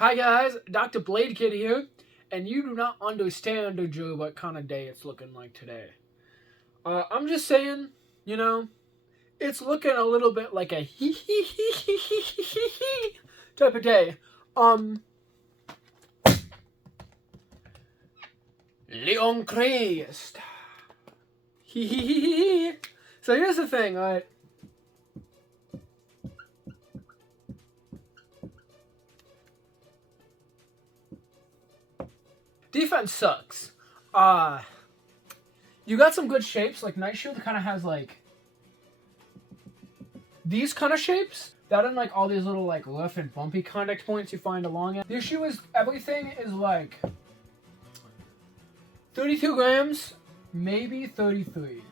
Hi guys, Dr.bladekid here, and you do not understand, Joe, what kind of day it's looking like today. I'm just saying, it's looking a little bit like a type of day. Leon Crest. So here's the thing, alright? Defense sucks. You got some good shapes, like Night Shield kind of has like these kind of shapes. That and like all these little like rough and bumpy contact points you find along it. The issue is everything is like 32 grams, maybe 33.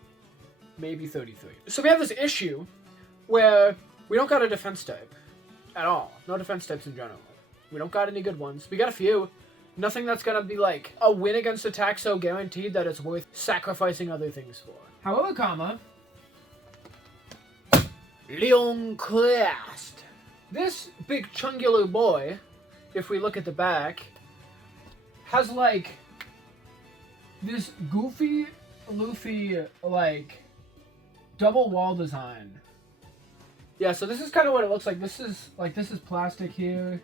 Maybe 33. So we have this issue where we don't got a defense type at all. No defense types in general. We don't got any good ones. We got a few. Nothing that's gonna be like a win against attack so guaranteed that it's worth sacrificing other things for. However, Leon Crest. This big chungular boy, if we look at the back, has like this goofy, like double wall design. Yeah, so this is kind of what it looks like. This is plastic here.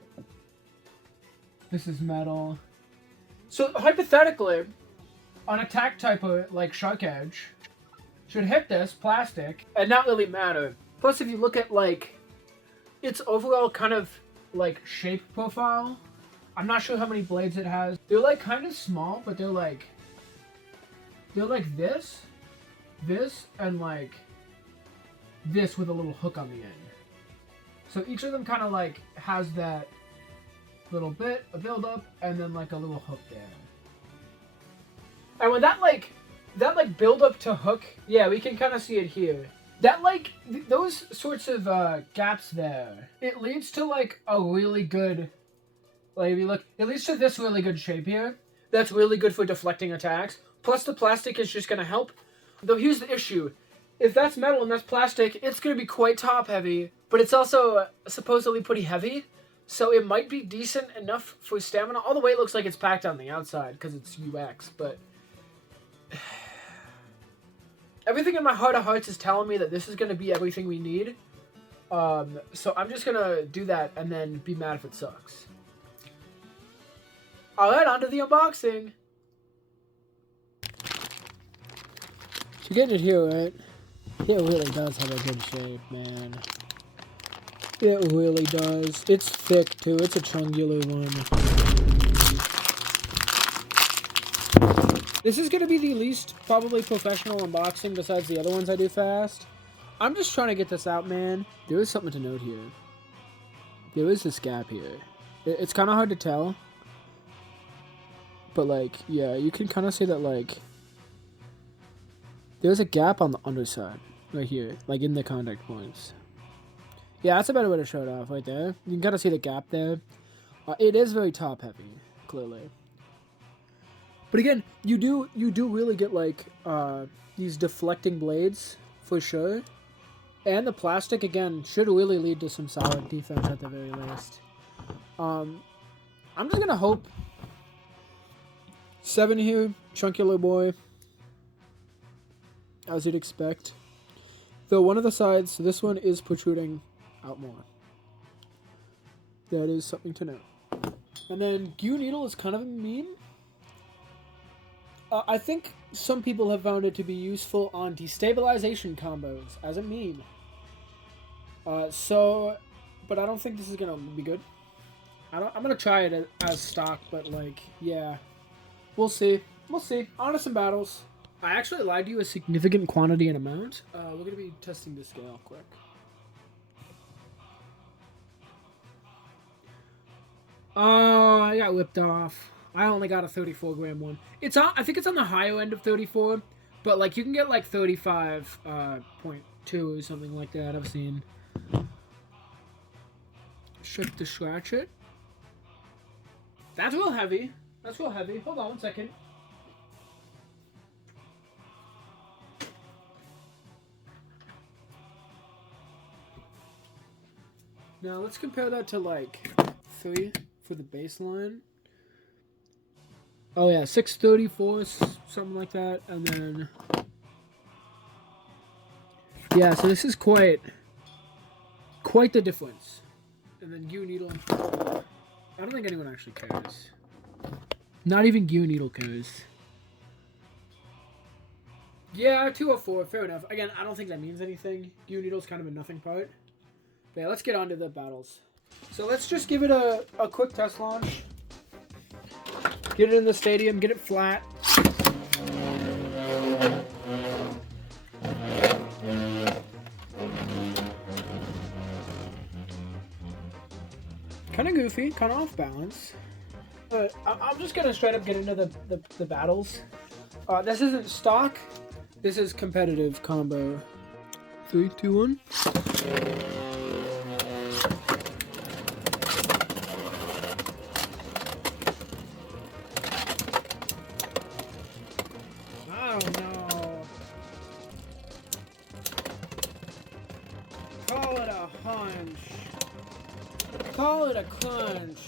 This is metal. So hypothetically, an attack type of like Shark Edge should hit this plastic and not really matter. Plus, if you look at like its overall kind of like shape profile, I'm not sure how many blades it has. They're like kind of small, but they're like this, and like this with a little hook on the end. So each of them kind of like has that little bit, a build up, and then like a little hook there. And when that build up to hook, yeah, we can kind of see it here. That like those sorts of gaps there, it leads to like a really good, like if you look, it leads to this really good shape here. That's really good for deflecting attacks. Plus the plastic is just gonna help. Though here's the issue. If that's metal and that's plastic, it's going to be quite top heavy, but it's also supposedly pretty heavy, so it might be decent enough for stamina. All the way it looks like it's packed on the outside because it's UX, but everything in my heart of hearts is telling me that this is going to be everything we need. So I'm just going to do that and then be mad if it sucks. Alright, on to the unboxing. You're getting it here, right? It really does have a good shape, man. It really does. It's thick, too. It's a chungular one. This is going to be the least probably professional unboxing besides the other ones I do fast. I'm just trying to get this out, man. There is something to note here. There is this gap here. It's kind of hard to tell. But, like, yeah, you can kind of see that, like, there's a gap on the underside, right here, like in the contact points. Yeah, that's a better way to show it off, right there. You can kind of see the gap there. It is very top heavy, clearly. But again, you do really get like these deflecting blades for sure, and the plastic again should really lead to some solid defense at the very least. I'm just gonna hope 7 here, chunkular boy. As you'd expect. Though one of the sides, so this one is protruding out more. That is something to note. And then Gear Needle is kind of a meme. I think some people have found it to be useful on destabilization combos as a meme. But I don't think this is gonna be good. I'm gonna try it as stock, but like, yeah. We'll see. We'll see. On to some battles. I actually lied to you a significant quantity and amount. We're going to be testing the scale quick. Oh, I got whipped off. I only got a 34 gram one. I think it's on the higher end of 34, but like you can get like 35.2 or something like that. I've seen. Shift to scratch it. That's real heavy. That's real heavy. Hold on one second. Now let's compare that to like 3, for the baseline. Oh yeah, 634, something like that, and then yeah. So this is quite the difference. And then Gu needle. I don't think anyone actually cares. Not even Gu needle cares. Yeah, 204, fair enough. Again, I don't think that means anything. Gu needle's kind of a nothing part. But yeah, let's get on to the battles. So let's just give it a quick test launch. Get it in the stadium, get it flat. Kind of goofy, kind of off balance. But I'm just gonna straight up get into the battles. This isn't stock. This is competitive combo. 3, 2, 1. Oh no. Call it a hunch. Call it a crunch.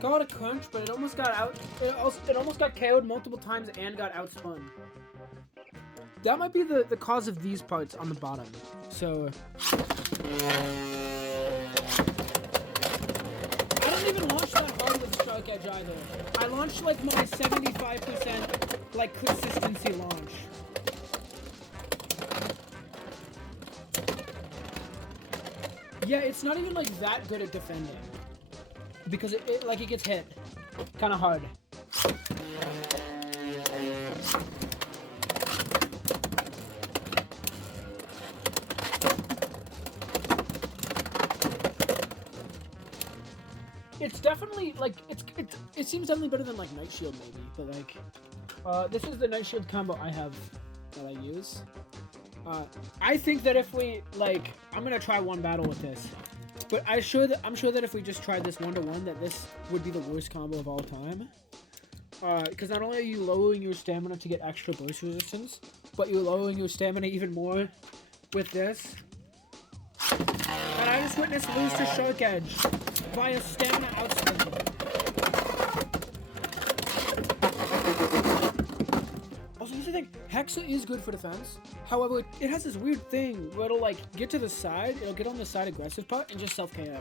Call it a crunch, but it almost got out. It almost got KO'd multiple times and got outspun. That might be the cause of these parts on the bottom. So I don't even launch that hard with Shark Edge either. I launched like my 75% like consistency launch. Yeah, it's not even like that good at defending. Because it gets hit kind of hard. It's definitely like it seems definitely better than like Night Shield maybe, but like this is the Night Shield combo I have that I use. I think that if we like, I'm gonna try one battle with this, but I'm sure that if we just tried this 1-to-1, that this would be the worst combo of all time. Because not only are you lowering your stamina to get extra burst resistance, but you're lowering your stamina even more with this. And I just witnessed lose to Shark Edge via stamina outspin. Also, here's the thing, Hexa is good for defense. However, it has this weird thing where it'll like get to the side, it'll get on the side aggressive part and just self KO.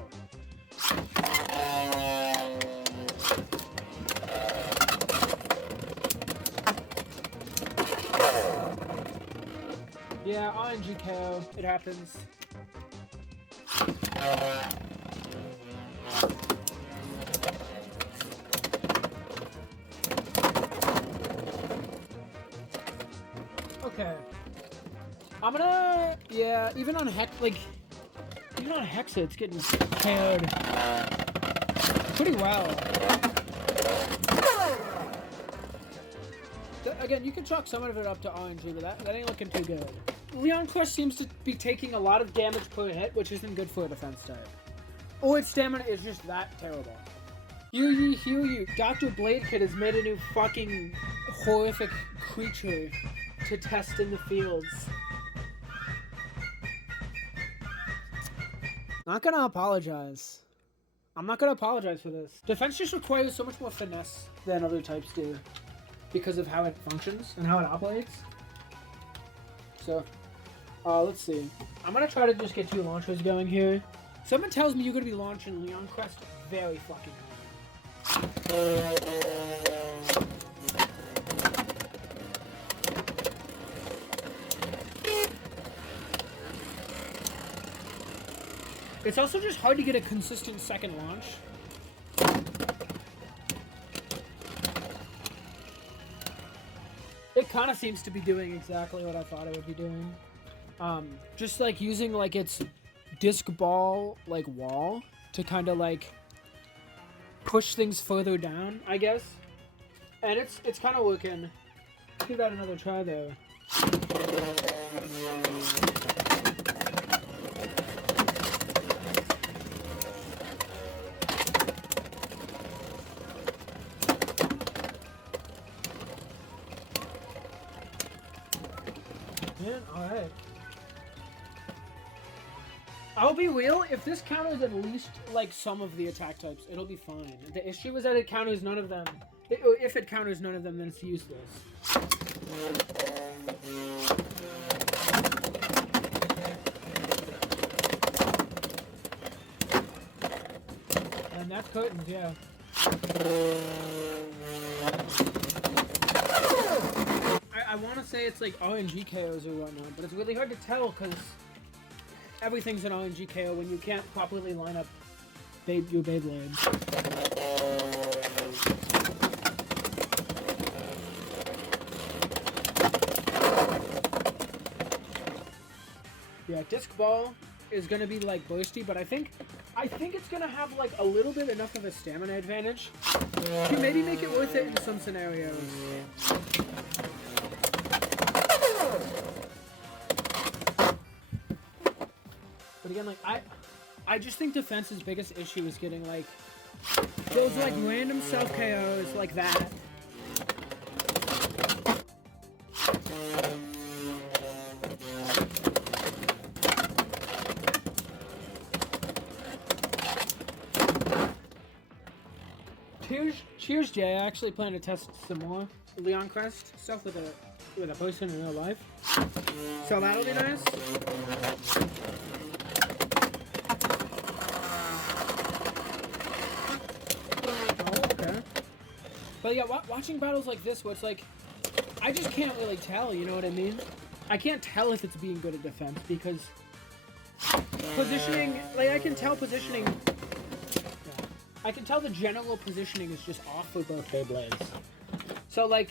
Yeah, RNG KO, it happens. Okay. I'm gonna, yeah, even on Hexa, it's getting KO'd pretty well. Again, you can chalk some of it up to RNG, but that ain't looking too good. Leon Crest seems to be taking a lot of damage per hit, which isn't good for a defense type. Or its stamina is just that terrible. Heal you. Dr.bladekid has made a new fucking horrific creature to test in the fields. Not gonna apologize. I'm not gonna apologize for this. Defense just requires so much more finesse than other types do because of how it functions and how it operates. So, let's see. I'm gonna try to just get 2 launchers going here. Someone tells me you're gonna be launching Leon Crest very fucking hard. It's also just hard to get a consistent second launch. It kind of seems to be doing exactly what I thought it would be doing. Just like using like its disc ball like wall to kind of like push things further down, I guess. And it's kind of working. Let's give that another try though. Alright. be real, if this counters at least, like, some of the attack types, it'll be fine. The issue is that it counters none of them. If it counters none of them, then it's useless. And that's curtains, yeah. I want to say it's like RNG KOs or whatnot, but it's really hard to tell because everything's an RNG KO when you can't properly line up your Beyblades. Yeah, Disc Ball is gonna be like bursty, but I think it's gonna have like a little bit enough of a stamina advantage to maybe make it worth it in some scenarios. But again, like I just think defense's biggest issue is getting like those like random self KOs like that. Cheers, Jay. I actually plan to test some more Leon Crest stuff with a person in real life. So that'll be nice. Oh, okay. But yeah, watching battles like this where it's like, I just can't really tell, you know what I mean? I can't tell if it's being good at defense because positioning, like I can tell positioning. I can tell the general positioning is just off for both Beyblades. So like,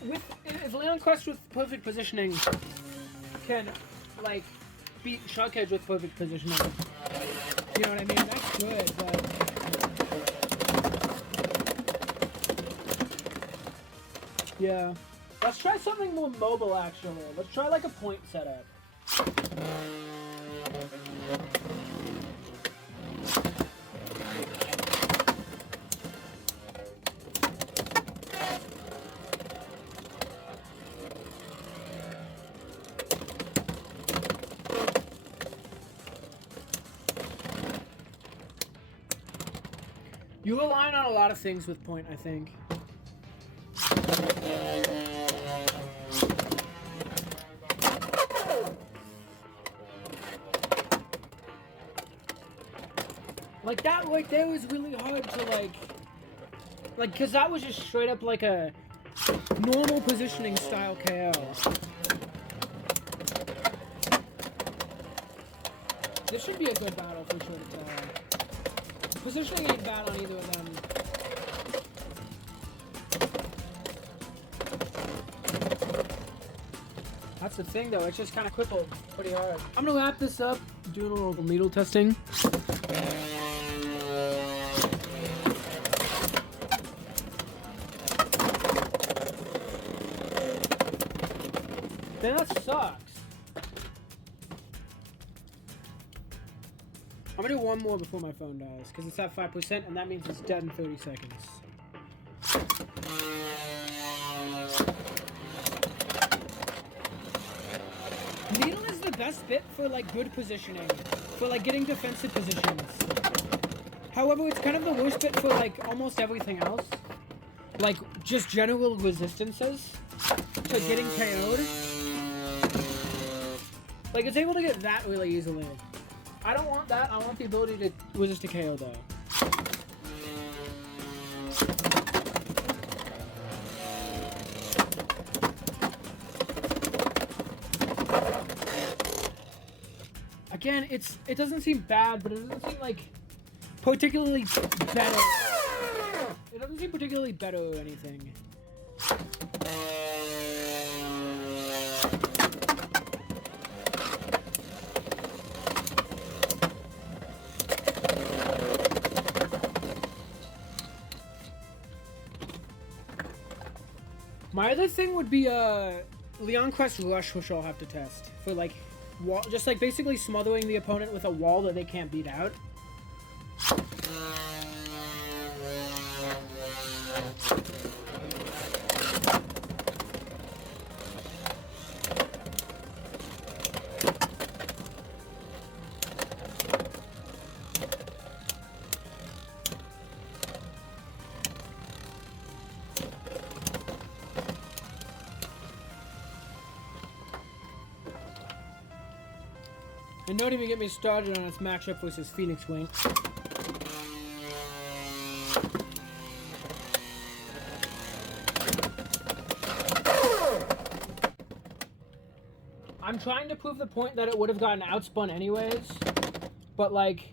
if Leon Quest with perfect positioning can like beat Shark Edge with perfect positioning, you know what I mean? That's good, but yeah. Let's try something more mobile actually. Let's try like a point setup. You align on a lot of things with point, I think. Like that right there was really hard to like, cause that was just straight up like a normal positioning style KO. This should be a good battle for sure to tell. Positioning ain't bad on either of them. That's the thing though, it's just kind of crippled pretty hard. I'm gonna wrap this up, doing a little needle testing. Then that sucks. I'm gonna do one more before my phone dies, because it's at 5%, and that means it's dead in 30 seconds. Needle is the best bit for like good positioning, for like getting defensive positions. However, it's kind of the worst bit for like almost everything else. Like just general resistances to getting KO'd. Like it's able to get that really easily. I don't want that. I want the ability to resist a KO though. Again, it doesn't seem bad, but it doesn't seem like particularly better. It doesn't seem particularly better or anything. My other thing would be Leon Quest Rush, which I'll have to test for like just like basically smothering the opponent with a wall that they can't beat out. And don't even get me started on its matchup versus Phoenix Wing. I'm trying to prove the point that it would have gotten outspun anyways, but like...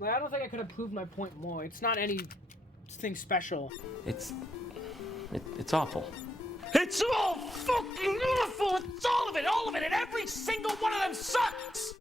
I don't think I could have proved my point more. It's not anything special. It's awful. It's all fucking awful! It's all of it, and every single one of them sucks!